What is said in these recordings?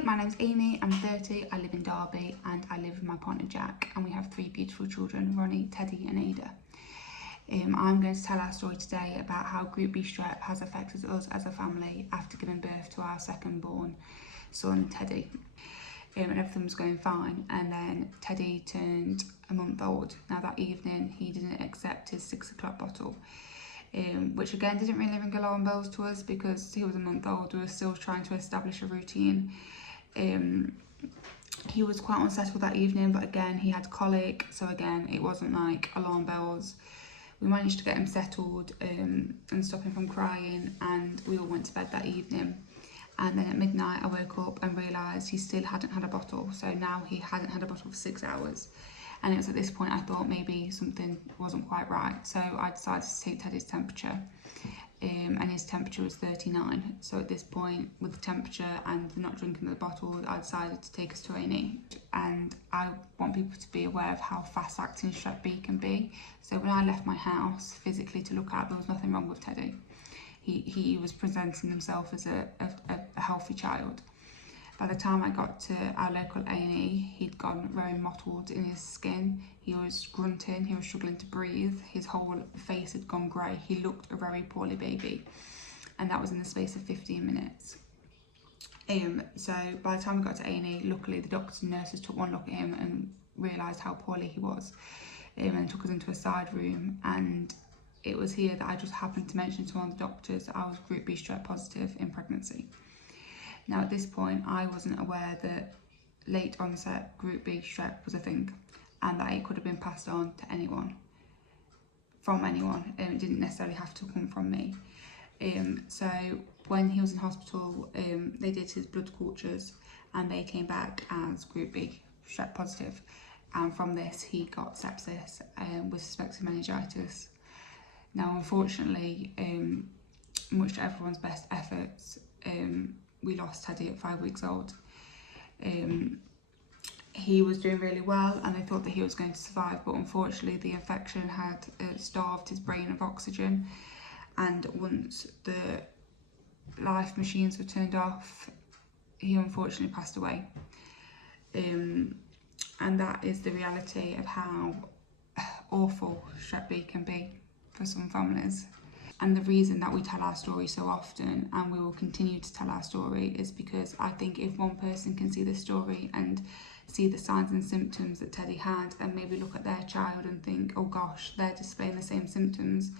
Hi, my name's Amy, I'm 30, I live in Derby and I live with my partner Jack, and we have 3 beautiful children, Ronnie, Teddy and Ada. I'm going to tell our story today about how Group B Strep has affected us as a family after giving birth to our second born son, Teddy. And everything was going fine, and then Teddy turned a month old. Now that evening he didn't accept his 6 o'clock bottle, which again didn't really ring alarm bells to us because he was a month old. We were still trying to establish a routine. He was quite unsettled that evening, but again he had colic, so again it wasn't like alarm bells. We managed to get him settled and stop him from crying, and we all went to bed that evening. And then at midnight I woke up and realised he still hadn't had a bottle, so now he hadn't had a bottle for 6 hours. And it was at this point I thought maybe something wasn't quite right, so I decided to take Teddy's temperature, and his temperature was 39. So at this point, with the temperature and not drinking the bottle, I decided to take us to A&E. And I want people to be aware of how fast acting Strep B can be. So when I left my house physically to look out, there was nothing wrong with Teddy. He was presenting himself as a healthy child. By the time I got to our local A&E, he'd gone very mottled in his skin. He was grunting, he was struggling to breathe, his whole face had gone grey. He looked a very poorly baby, and that was in the space of 15 minutes. So by the time we got to A&E, luckily the doctors and nurses took one look at him and realised how poorly he was, and took us into a side room. And it was here that I just happened to mention to one of the doctors that I was Group B Strep positive in pregnancy. Now at this point I wasn't aware that late onset Group B Strep was a thing, and that it could have been passed on to anyone, from anyone. It didn't necessarily have to come from me. So when he was in hospital, they did his blood cultures and they came back as Group B Strep positive, and from this he got sepsis with suspected meningitis. Now unfortunately, much to everyone's best efforts, we lost Teddy at 5 weeks old. He was doing really well and they thought that he was going to survive, but unfortunately the infection had starved his brain of oxygen, and once the life machines were turned off, he unfortunately passed away. And that is the reality of how awful Strep B can be for some families. And the reason that we tell our story so often, and we will continue to tell our story, is because I think if one person can see this story and see the signs and symptoms that Teddy had, and maybe look at their child and think, oh gosh, they're displaying the same symptoms,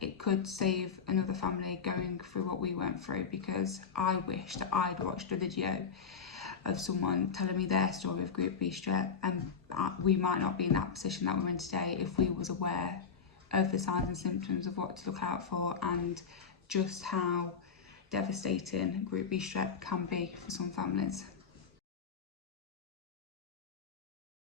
it could save another family going through what we went through. Because I wish that I'd watched a video of someone telling me their story of Group B Strep, and we might not be in that position that we're in today if we was aware of the signs and symptoms of what to look out for, and just how devastating Group B Strep can be for some families.